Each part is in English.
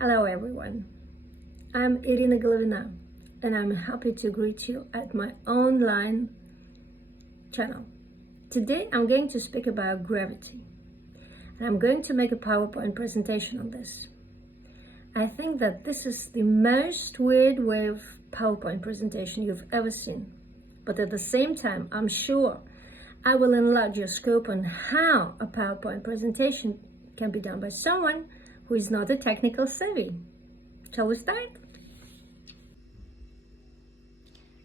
Hello everyone, I'm Irina Golovina and I'm happy to greet you at my online channel. Today I'm going to speak about gravity and I'm going to make a PowerPoint presentation on this. I think that this is the most weird way of PowerPoint presentation you've ever seen, but at the same time I'm sure I will enlarge your scope on how a PowerPoint presentation can be done by someone who is not a technical savvy. Shall we start?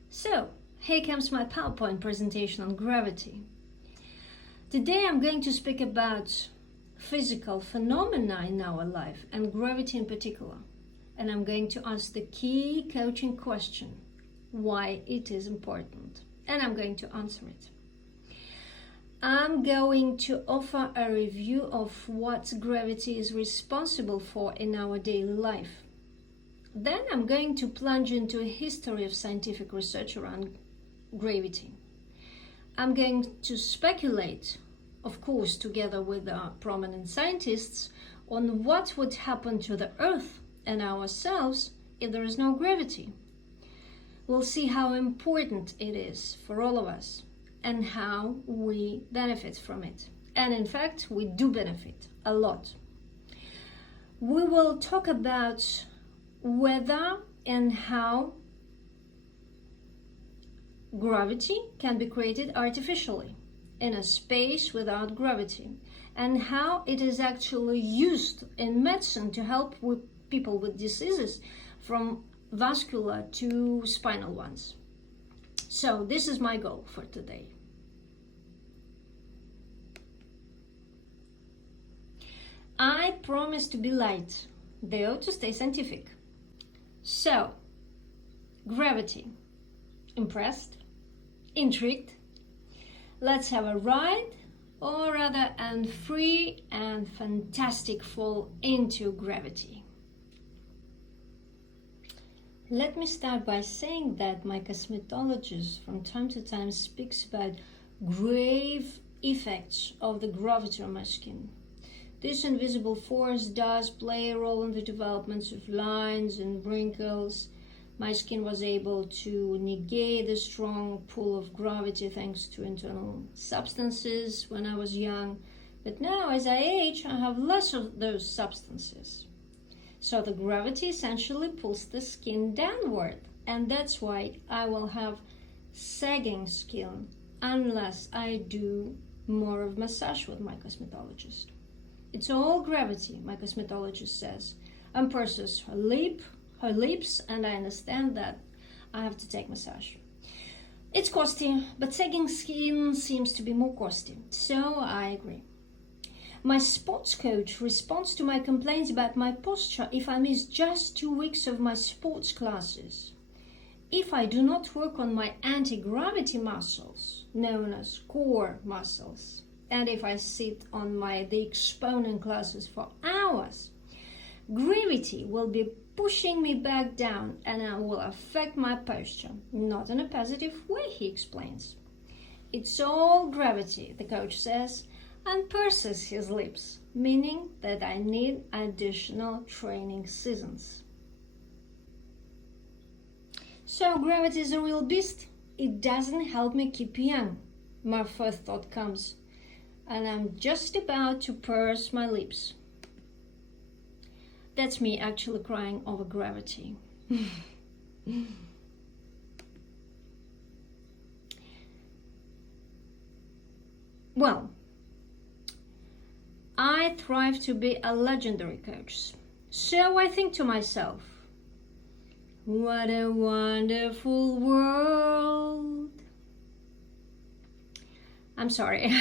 So, here comes my PowerPoint presentation on gravity. Today I'm going to speak about physical phenomena in our life and gravity in particular. And I'm going to ask the key coaching question, why it is important. And I'm going to answer it. I'm going to offer a review of what gravity is responsible for in our daily life. Then I'm going to plunge into a history of scientific research around gravity. I'm going to speculate, of course, together with prominent scientists, on what would happen to the Earth and ourselves if there is no gravity. We'll see how important it is for all of us and how we benefit from it. And in fact, we do benefit a lot. We will talk about whether and how gravity can be created artificially in a space without gravity, and how it is actually used in medicine to help with people with diseases from vascular to spinal ones. So this is my goal for today. I promise to be light, though to stay scientific. So, gravity. Impressed? Intrigued? Let's have a ride, or rather a free and fantastic fall into gravity. Let me start by saying that my cosmetologist from time to time speaks about grave effects of the gravity on my skin. This invisible force does play a role in the developments of lines and wrinkles. My skin was able to negate the strong pull of gravity thanks to internal substances when I was young. But now, as I age, I have less of those substances. So the gravity essentially pulls the skin downward, and that's why I will have sagging skin unless I do more of massage with my cosmetologist. It's all gravity, my cosmetologist says, and purses her lips, and I understand that I have to take massage. It's costly, but sagging skin seems to be more costly, so I agree. My sports coach responds to my complaints about my posture if I miss just 2 weeks of my sports classes. If I do not work on my anti-gravity muscles, known as core muscles, and if I sit on the exponent classes for hours, gravity will be pushing me back down and it will affect my posture, not in a positive way, he explains. It's all gravity, the coach says, and purses his lips, meaning that I need additional training seasons. So gravity is a real beast. It doesn't help me keep young. My first thought comes, and I'm just about to purse my lips. That's me actually crying over gravity. Well, I thrive to be a legendary coach. So I think to myself, what a wonderful world. I'm sorry.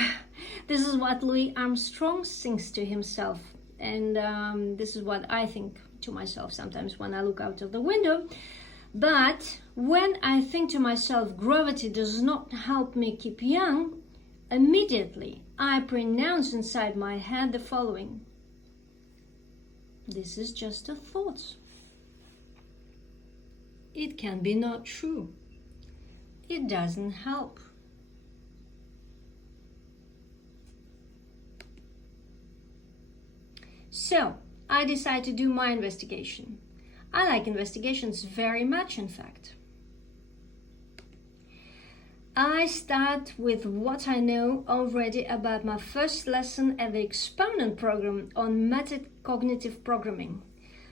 This is what Louis Armstrong sings to himself. And this is what I think to myself sometimes when I look out of the window. But when I think to myself, gravity does not help me keep young, immediately I pronounce inside my head the following. This is just a thought. It can be not true. It doesn't help. So I decide to do my investigation. I like investigations very much, in fact. I start with what I know already about my first lesson at the exponent program on metacognitive programming.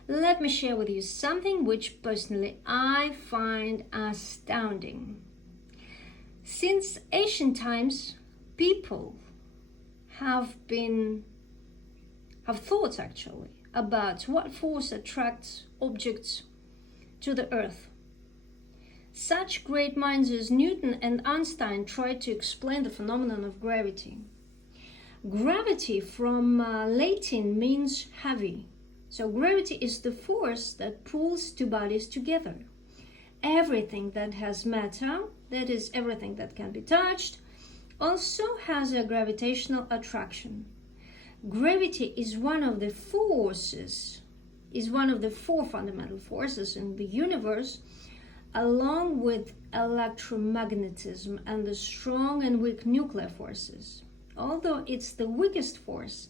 Let me share with you something which personally I find astounding. Since ancient times, people have thought actually about what force attracts objects to the earth. Such great minds as Newton and Einstein tried to explain the phenomenon of gravity. Gravity from Latin means heavy. So gravity is the force that pulls two bodies together. Everything that has matter, that is everything that can be touched, also has a gravitational attraction. Gravity is one of the four fundamental forces in the universe, along with electromagnetism and the strong and weak nuclear forces. Although it's the weakest force,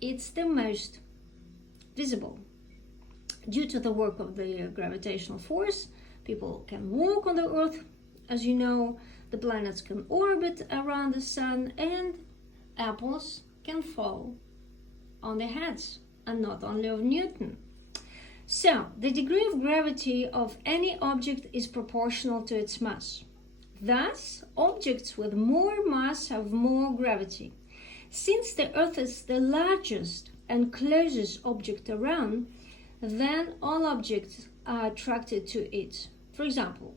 it's the most visible. Due to the work of the gravitational force, people can walk on the Earth. As you know, the planets can orbit around the sun, and apples can fall on their heads, and not only of Newton. So, the degree of gravity of any object is proportional to its mass. Thus, objects with more mass have more gravity. Since the Earth is the largest and closest object around, then all objects are attracted to it. For example,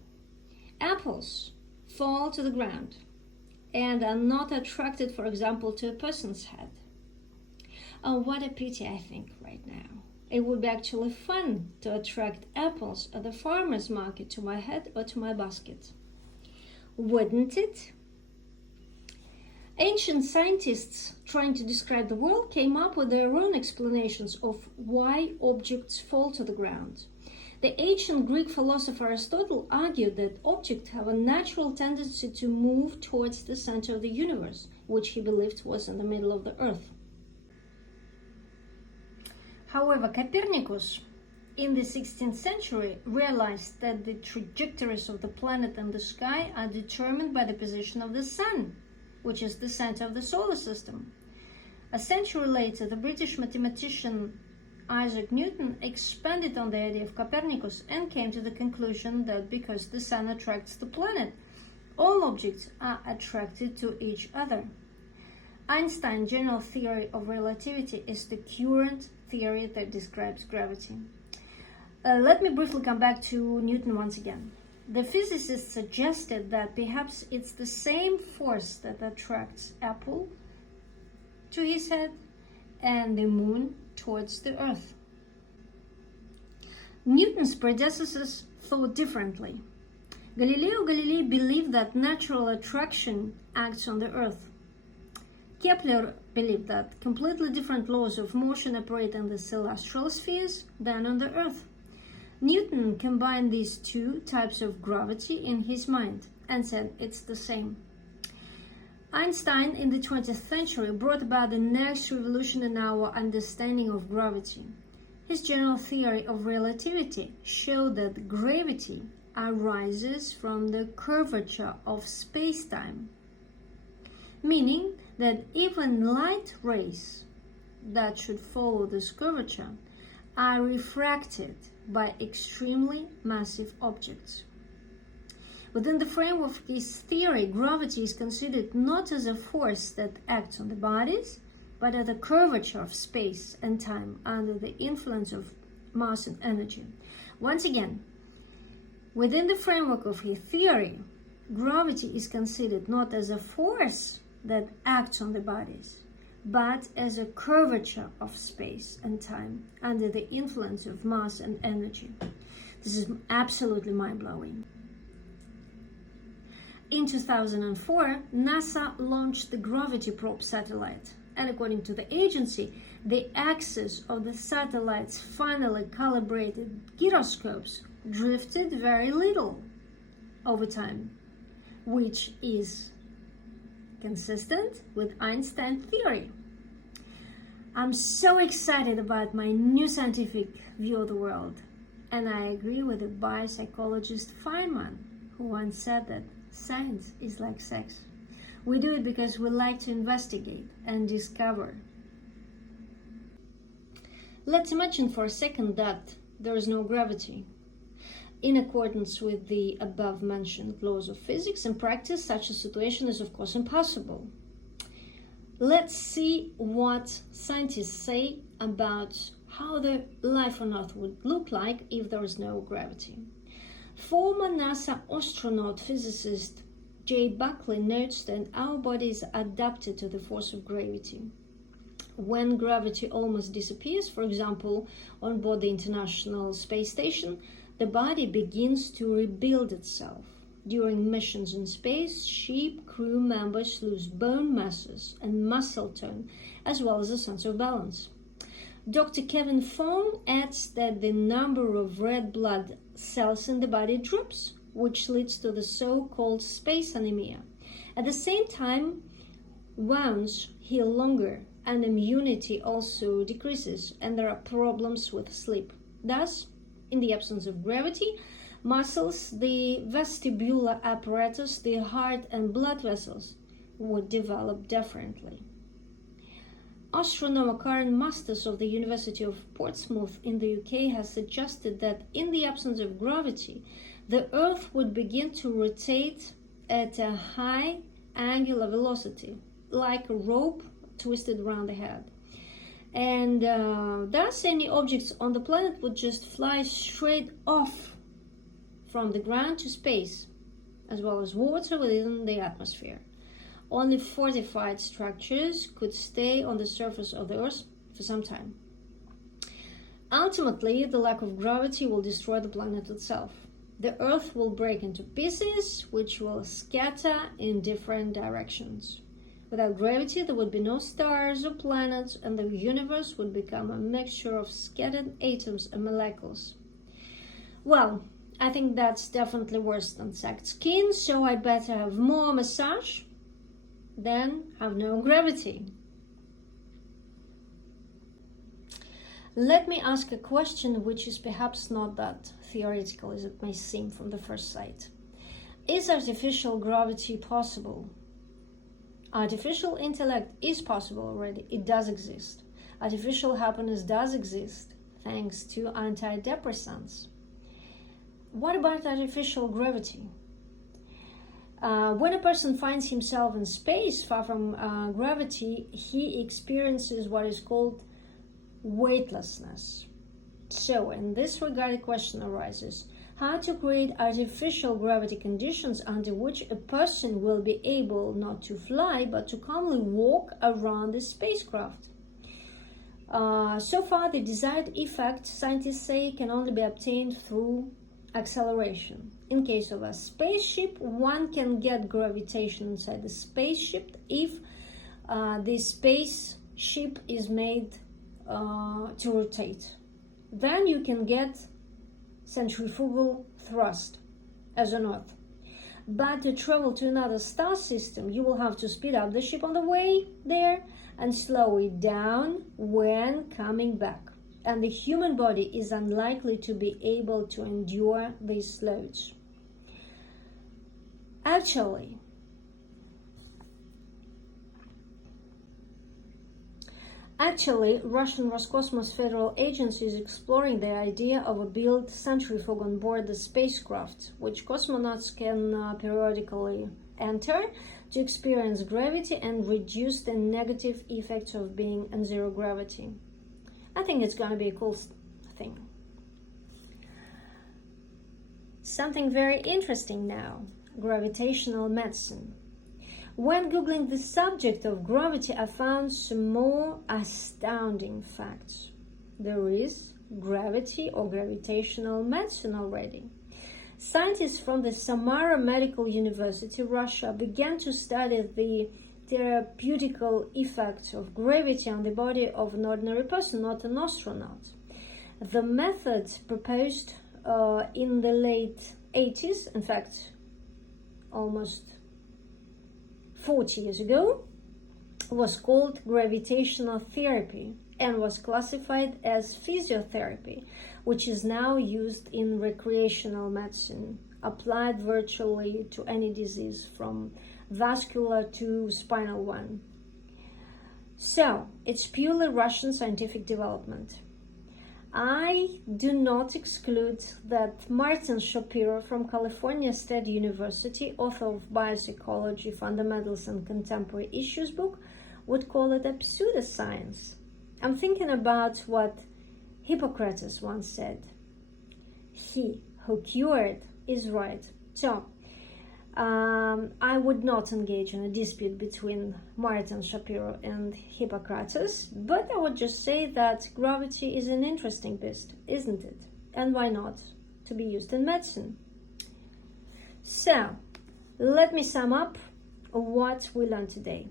apples fall to the ground and are not attracted, for example, to a person's head. Oh, what a pity, I think, right now. It would be actually fun to attract apples at the farmer's market to my head or to my basket. Wouldn't it? Ancient scientists trying to describe the world came up with their own explanations of why objects fall to the ground. The ancient Greek philosopher Aristotle argued that objects have a natural tendency to move towards the center of the universe, which he believed was in the middle of the earth. However, Copernicus in the 16th century realized that the trajectories of the planet and the sky are determined by the position of the sun, which is the center of the solar system. A century later, the British mathematician Isaac Newton expanded on the idea of Copernicus and came to the conclusion that because the sun attracts the planet, all objects are attracted to each other. Einstein's general theory of relativity is the current theory that describes gravity. Let me briefly come back to Newton once again. The physicist suggested that perhaps it's the same force that attracts Apple to his head and the moon towards the earth. Newton's predecessors thought differently. Galileo Galilei believed that natural attraction acts on the earth. Kepler believed that completely different laws of motion operate in the celestial spheres than on the earth. Newton combined these two types of gravity in his mind and said it's the same. Einstein in the 20th century brought about the next revolution in our understanding of gravity. His general theory of relativity showed that gravity arises from the curvature of space-time, meaning that even light rays that should follow this curvature are refracted by extremely massive objects. Within the framework of his theory, gravity is considered not as a force that acts on the bodies, but as a curvature of space and time under the influence of mass and energy. Once again, within the framework of his theory, gravity is considered not as a force that acts on the bodies, but as a curvature of space and time under the influence of mass and energy. This is absolutely mind-blowing. In 2004, NASA launched the Gravity Probe satellite, and according to the agency, the axis of the satellite's finally calibrated gyroscopes drifted very little over time, which is consistent with Einstein's theory. I'm so excited about my new scientific view of the world, and I agree with the biopsychologist Feynman, who once said that science is like sex. We do it because we like to investigate and discover. Let's imagine for a second that there is no gravity. In accordance with the above-mentioned laws of physics and practice, such a situation is of course impossible. Let's see what scientists say about how the life on Earth would look like if there was no gravity. Former NASA astronaut physicist Jay Buckley notes that our body is adapted to the force of gravity. When gravity almost disappears, for example, on board the International Space Station, the body begins to rebuild itself. During missions in space, ship crew members lose bone masses and muscle tone, as well as a sense of balance. Dr. Kevin Fong adds that the number of red blood cells in the body drops, which leads to the so-called space anemia. At the same time, wounds heal longer, and immunity also decreases, and there are problems with sleep. Thus, in the absence of gravity, muscles, the vestibular apparatus, the heart and blood vessels would develop differently. Astronomer Karen Masters of the University of Portsmouth in the UK has suggested that in the absence of gravity, the Earth would begin to rotate at a high angular velocity, like a rope twisted around the head. And thus any objects on the planet would just fly straight off from the ground to space, as well as water within the atmosphere. Only fortified structures could stay on the surface of the Earth for some time. Ultimately, the lack of gravity will destroy the planet itself. The Earth will break into pieces, which will scatter in different directions. Without gravity, there would be no stars or planets, and the universe would become a mixture of scattered atoms and molecules. Well, I think that's definitely worse than sagged skin, so I better have more massage than have no gravity. Let me ask a question which is perhaps not that theoretical as it may seem from the first sight. Is artificial gravity possible? Artificial intellect is possible already. It does exist. Artificial happiness does exist thanks to antidepressants. What about artificial gravity? When a person finds himself in space far from gravity, he experiences what is called weightlessness. So, in this regard, the question arises: how to create artificial gravity conditions under which a person will be able not to fly, but to calmly walk around the spacecraft? So far, the desired effect, scientists say, can only be obtained through acceleration. In case of a spaceship, one can get gravitation inside the spaceship if the spaceship is made to rotate. Then you can get centrifugal thrust as on Earth. But to travel to another star system, you will have to speed up the ship on the way there and slow it down when coming back. And the human body is unlikely to be able to endure these loads. Actually, Russian Roscosmos Federal Agency is exploring the idea of a built centrifuge on board the spacecraft, which cosmonauts can periodically enter to experience gravity and reduce the negative effects of being in zero gravity. I think it's going to be a cool thing. Something very interesting now: gravitational medicine. When Googling the subject of gravity, I found some more astounding facts. There is gravity or gravitational medicine already. Scientists from the Samara Medical University, Russia, began to study the therapeutical effects of gravity on the body of an ordinary person, not an astronaut. The method proposed in the late 80s, in fact, almost 40 years ago, was called gravitational therapy, and was classified as physiotherapy, which is now used in recreational medicine, applied virtually to any disease from vascular to spinal one. So, it's purely Russian scientific development. I do not exclude that Martin Shapiro from California State University, author of Biopsychology, Fundamentals and Contemporary Issues book, would call it a pseudoscience. I'm thinking about what Hippocrates once said. He who cured is right. So, I would not engage in a dispute between Martin Shapiro and Hippocrates, but I would just say that gravity is an interesting beast, isn't it? And why not to be used in medicine? So, let me sum up what we learned today.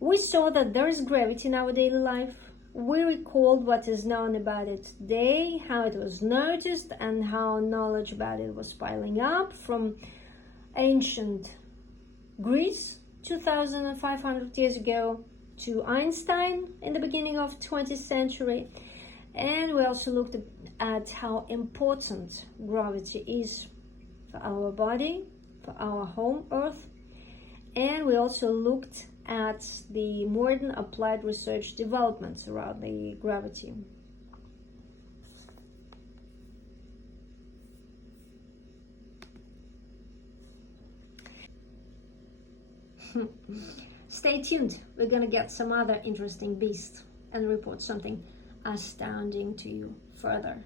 We saw that there is gravity in our daily life. We recalled what is known about it today, how it was noticed, and how knowledge about it was piling up from ancient Greece 2,500 years ago to Einstein in the beginning of 20th century. And we also looked at how important gravity is for our body, for our home Earth. And we also looked at the modern applied research developments around the gravity. Stay tuned. We're gonna get some other interesting beasts and report something astounding to you further.